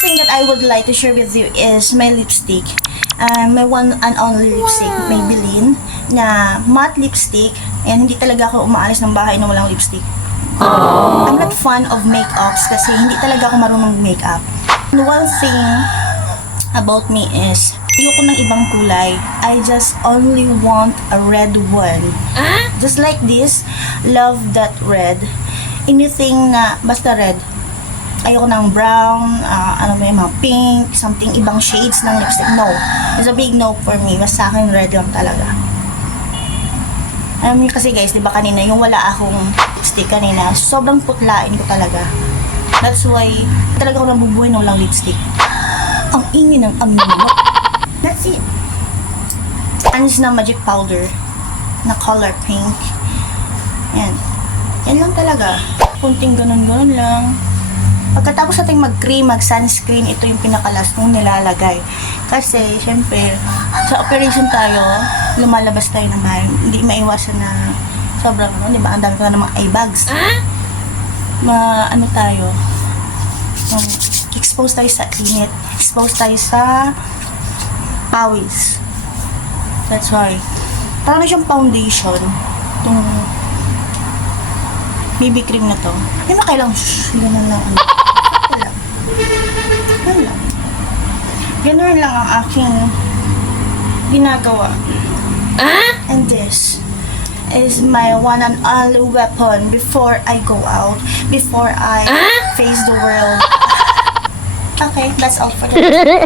thing that I would like to share with you is my lipstick. My one and only lipstick, Maybelline, na matte lipstick, and hindi talaga ako umaalis ng bahay na walang lipstick. I'm not fan of makeups kasi hindi talaga ako marunong makeup. And one thing about me is, ayoko ng ibang kulay. I just only want a red one. Just like this, love that red. Anything na basta red. Ayoko ng brown, mga pink, something ibang shades ng lipstick. No. It's a big no for me. Mas sa akin red lang talaga. Kasi guys, di ba kanina, yung wala akong lipstick kanina, sobrang putlain ko talaga. That's why, talaga ako nabubuhay na walang lipstick. Ang ingin ng amin mo. That's it. Anis na magic powder na color pink. Yan. Yan lang talaga. Kunting ganun-ganun lang. Pagkatapos natin mag-cream, mag-sunscreen, ito yung pinakalas kong nilalagay. Kasi, syempre, sa operation tayo, lumalabas tayo ng bahay. Hindi maiwasan na sobrang, di ba? Ang dami ko na ng mga eye bags. Tayo, expose tayo sa init. Expose tayo sa pawis. That's why. Parang na siyang foundation. Itong BB cream na to. Hindi na kailang, ganun lang. Ganun lang ang aking ginagawa. And this is my one and only weapon before I go out, before I face the world. Okay, that's all for today.